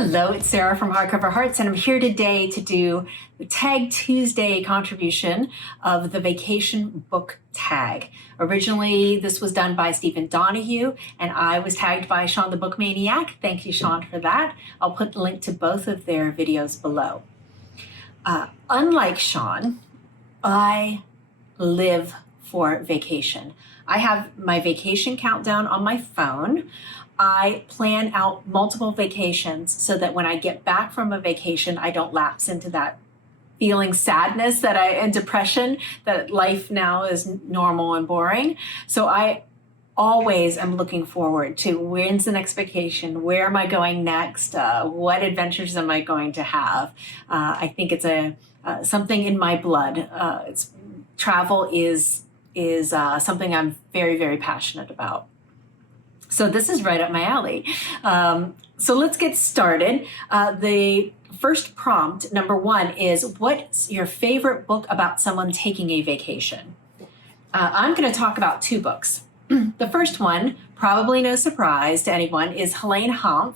Hello, it's Sarah from Hardcover Hearts, and I'm here today to do the Tag Tuesday contribution of the vacation book tag. Originally, this was done by Stephen Donahue, and I was tagged by Sean the Book Maniac. Thank you, Sean, for that. I'll put the link to both of their videos below. Unlike Sean, I live for vacation. I have my vacation countdown on my phone. I plan out multiple vacations so that when I get back from a vacation, I don't lapse into that feeling sadness and depression that life now is normal and boring. So I always am looking forward to when's the next vacation, where am I going next, what adventures am I going to have. I think it's something in my blood. Travel is something I'm very, very passionate about. So this is right up my alley. So let's get started. The first prompt, number one, is what's your favorite book about someone taking a vacation? I'm going to talk about two books. The first one, probably no surprise to anyone, is Helene Hanff,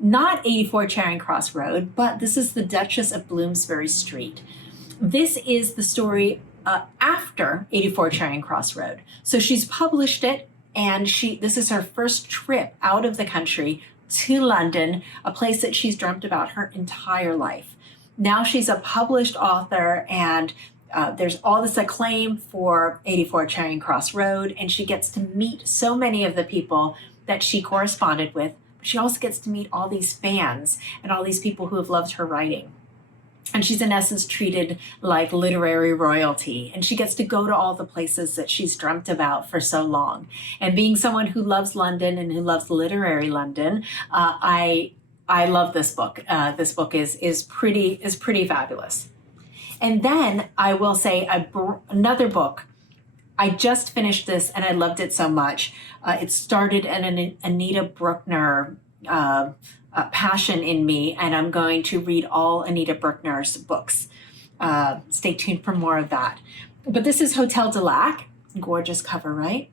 not 84 Charing Cross Road, but this is the Duchess of Bloomsbury Street. This is the story after 84 Charing Cross Road. So she's published it, and this is her first trip out of the country to London, a place that she's dreamt about her entire life. Now she's a published author, and there's all this acclaim for 84 Charing Cross Road, and she gets to meet so many of the people that she corresponded with. But she also gets to meet all these fans and all these people who have loved her writing. And she's in essence treated like literary royalty. And she gets to go to all the places that she's dreamt about for so long. And being someone who loves London and who loves literary London, I love this book. This book is pretty fabulous. And then I will say another book. I just finished this and I loved it so much. It started an Anita Brookner passion in me, and I'm going to read all Anita Brookner's books. Stay tuned for more of that. But this is Hotel de Lac, gorgeous cover, right?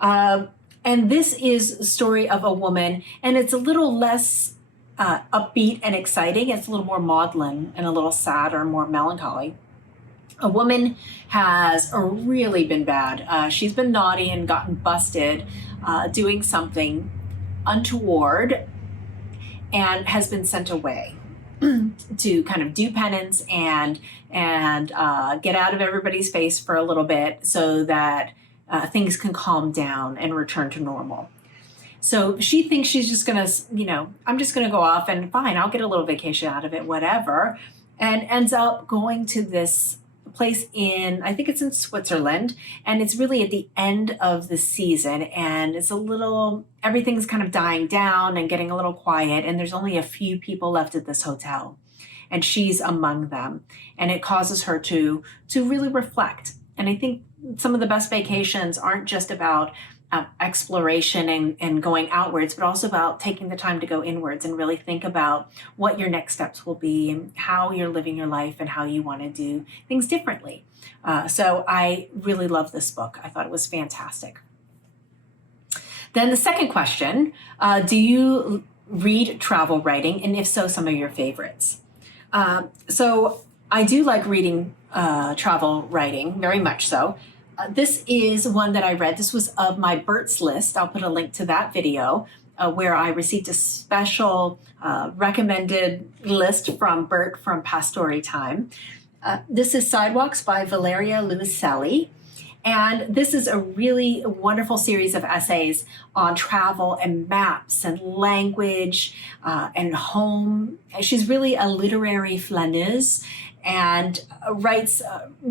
And this is a story of a woman, and it's a little less upbeat and exciting. It's a little more maudlin and a little sad or more melancholy. A woman has really been bad. She's been naughty and gotten busted doing something untoward, and has been sent away to kind of do penance and get out of everybody's face for a little bit so that things can calm down and return to normal. So she thinks she's just gonna, I'm just gonna go off and fine, I'll get a little vacation out of it, whatever, and ends up going to this place I think it's in Switzerland, and it's really at the end of the season, and everything's kind of dying down and getting a little quiet, and there's only a few people left at this hotel, and she's among them, and it causes her to really reflect. And I think some of the best vacations aren't just about exploration and going outwards, but also about taking the time to go inwards and really think about what your next steps will be and how you're living your life and how you want to do things differently. So I really love this book. I thought it was fantastic. Then the second question, do you read travel writing? And if so, some of your favorites. So I do like reading travel writing, very much so. This is one that I read. This was of my Bert's list. I'll put a link to that video where I received a special recommended list from Bert from Pastori Time. This is Sidewalks by Valeria Luiselli. And this is a really wonderful series of essays on travel and maps and language and home. She's really a literary flaneuse and writes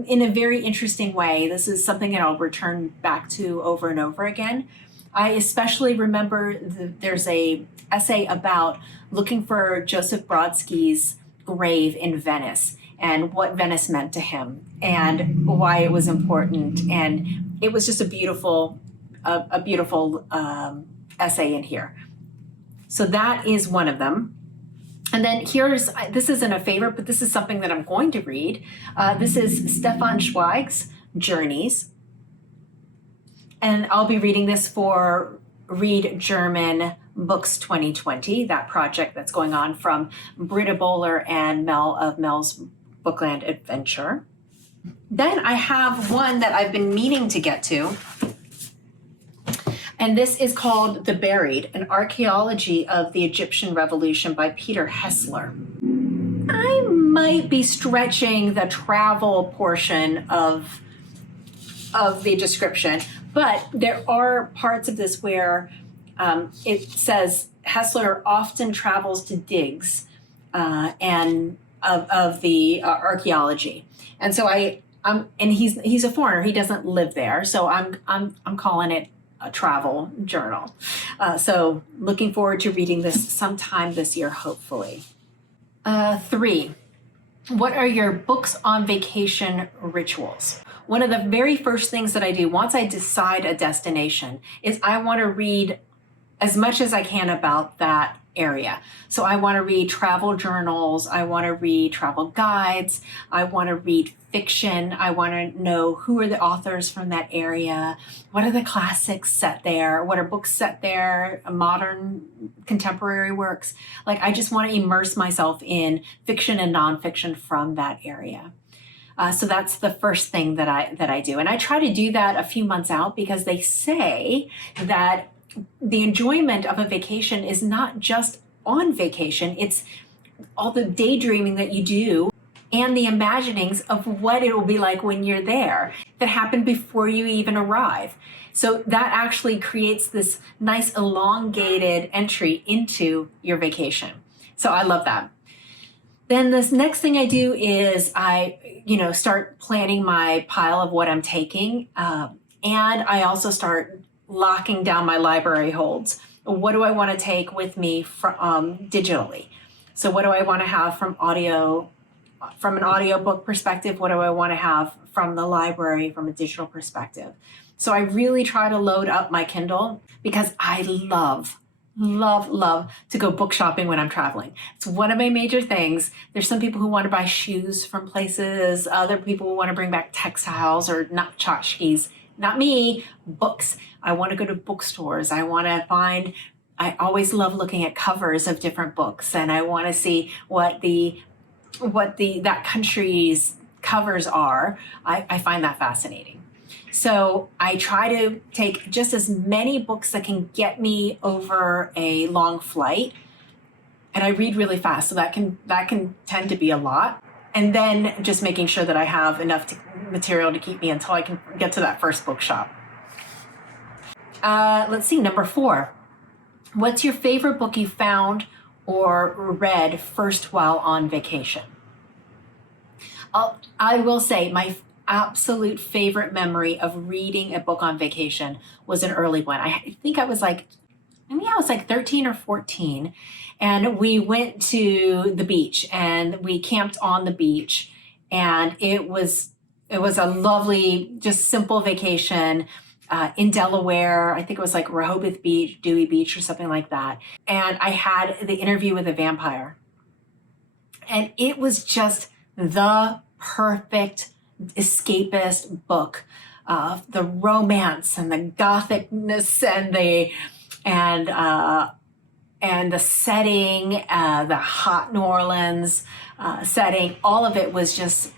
in a very interesting way. This is something that I'll return back to over and over again. I especially remember there's a essay about looking for Joseph Brodsky's grave in Venice and what Venice meant to him and why it was important. And it was just a beautiful essay in here. So that is one of them. And then this isn't a favorite, but this is something that I'm going to read. This is Stefan Zweig's Journeys. And I'll be reading this for Read German Books 2020, that project that's going on from Britta Bowler and Mel of Mel's Bookland Adventure. Then I have one that I've been meaning to get to, and this is called The Buried, an Archeology of the Egyptian Revolution by Peter Hessler. I might be stretching the travel portion of the description, but there are parts of this where it says Hessler often travels to digs and of the archaeology, and so and he's a foreigner. He doesn't live there, so I'm calling it a travel journal. So looking forward to reading this sometime this year, hopefully. 3. What are your books on vacation rituals? One of the very first things that I do once I decide a destination is I want to read as much as I can about that area. So I want to read travel journals, I want to read travel guides, I want to read fiction, I want to know who are the authors from that area, what are the classics set there, what are books set there, modern contemporary works. Like, I just want to immerse myself in fiction and nonfiction from that area. So that's the first thing that I do. And I try to do that a few months out, because they say that the enjoyment of a vacation is not just on vacation, it's all the daydreaming that you do and the imaginings of what it will be like when you're there that happen before you even arrive. So that actually creates this nice elongated entry into your vacation. So I love that. Then this next thing I do is I start planning my pile of what I'm taking. And I also start locking down my library holds. What do I want to take with me from digitally? So what do I want to have from an audiobook perspective? What do I want to have from the library from a digital perspective? So I really try to load up my Kindle, because I love to go book shopping when I'm traveling. It's one of my major things. There's some people who want to buy shoes from places. Other people who want to bring back textiles or not tchotchkes. Not me, books. I want to go to bookstores. I always love looking at covers of different books, and I want to see what that country's covers are. I find that fascinating. So I try to take just as many books that can get me over a long flight, and I read really fast, so that can tend to be a lot. And then just making sure that I have enough material to keep me until I can get to that first bookshop. Let's see, number 4. What's your favorite book you found or read first while on vacation? I will say my absolute favorite memory of reading a book on vacation was an early one. I think I was like 13 or 14, and we went to the beach and we camped on the beach, and it was a lovely, just simple vacation in Delaware. I think it was like Rehoboth Beach, Dewey Beach, or something like that. And I had the Interview with a Vampire, and it was just the perfect escapist book of the romance and the gothicness and the setting, the hot New Orleans setting. All of it was just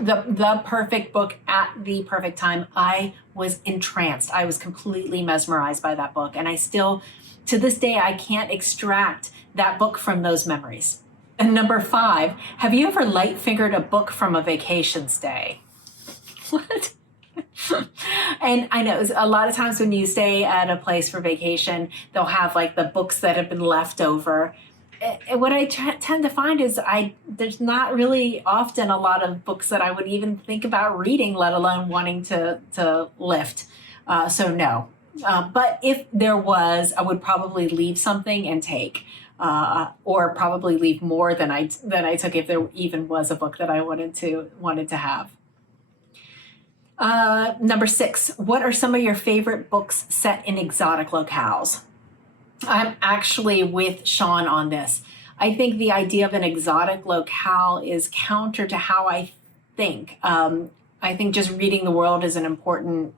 the perfect book at the perfect time. I was entranced. I was completely mesmerized by that book, and I still, to this day, I can't extract that book from those memories. And number 5, have you ever light-fingered a book from a vacation stay? What? And I know a lot of times when you stay at a place for vacation, they'll have like the books that have been left over. And what I tend to find is there's not really often a lot of books that I would even think about reading, let alone wanting to lift. So no. But if there was, I would probably leave something and take. Or probably leave more than I took if there even was a book that I wanted to have. Number 6, what are some of your favorite books set in exotic locales? I'm actually with Sean on this. I think the idea of an exotic locale is counter to how I think. I think just reading the world is an important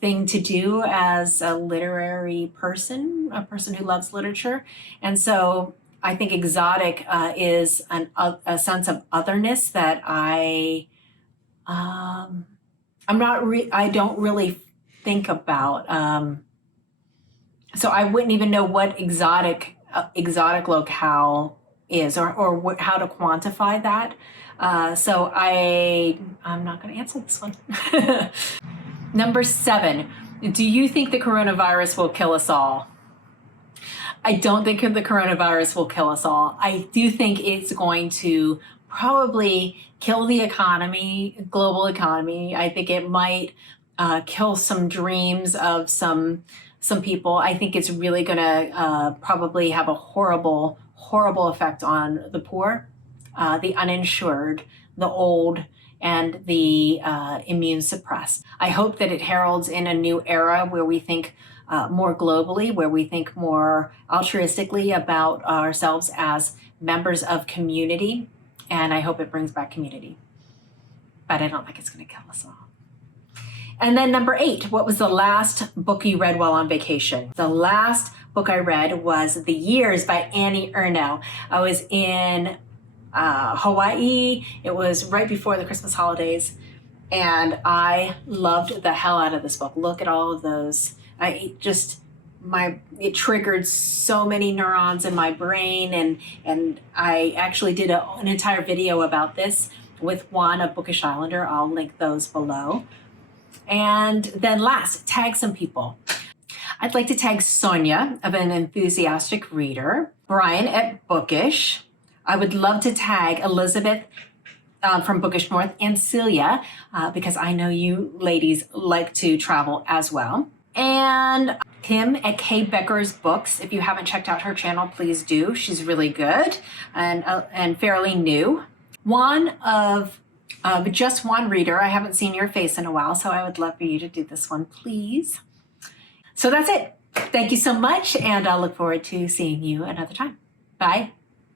thing to do as a literary person, a person who loves literature. And so I think exotic is a sense of otherness that I don't really think about. So I wouldn't even know what exotic locale is, or how to quantify that. So I'm not going to answer this one. Number 7, do you think the coronavirus will kill us all? I don't think the coronavirus will kill us all. I do think it's going to probably kill the economy, global economy. I think it might kill some dreams of some people. I think it's really going to probably have a horrible effect on the poor, the uninsured, the old, and the immune suppressed. I hope that it heralds in a new era where we think more globally, where we think more altruistically about ourselves as members of community, and I hope it brings back community. But I don't think it's going to kill us all. And then number 8, what was the last book you read while on vacation? The last book I read was The Years by Annie Ernaux. I was in Hawaii. It was right before the Christmas holidays, and I loved the hell out of this book. Look at all of those. It triggered so many neurons in my brain, and I actually did an entire video about this with Juan of Bookish Islander. I'll link those below. And then last, tag some people. I'd like to tag Sonya of An Enthusiastic Reader, Brian at Bookish. I would love to tag Elizabeth from Bookish North, and Celia, because I know you ladies like to travel as well. And Kim at Kay Becker's Books. If you haven't checked out her channel, please do. She's really good and fairly new. Juan of Just One Reader. I haven't seen your face in a while, so I would love for you to do this one, please. So that's it. Thank you so much, and I'll look forward to seeing you another time. Bye.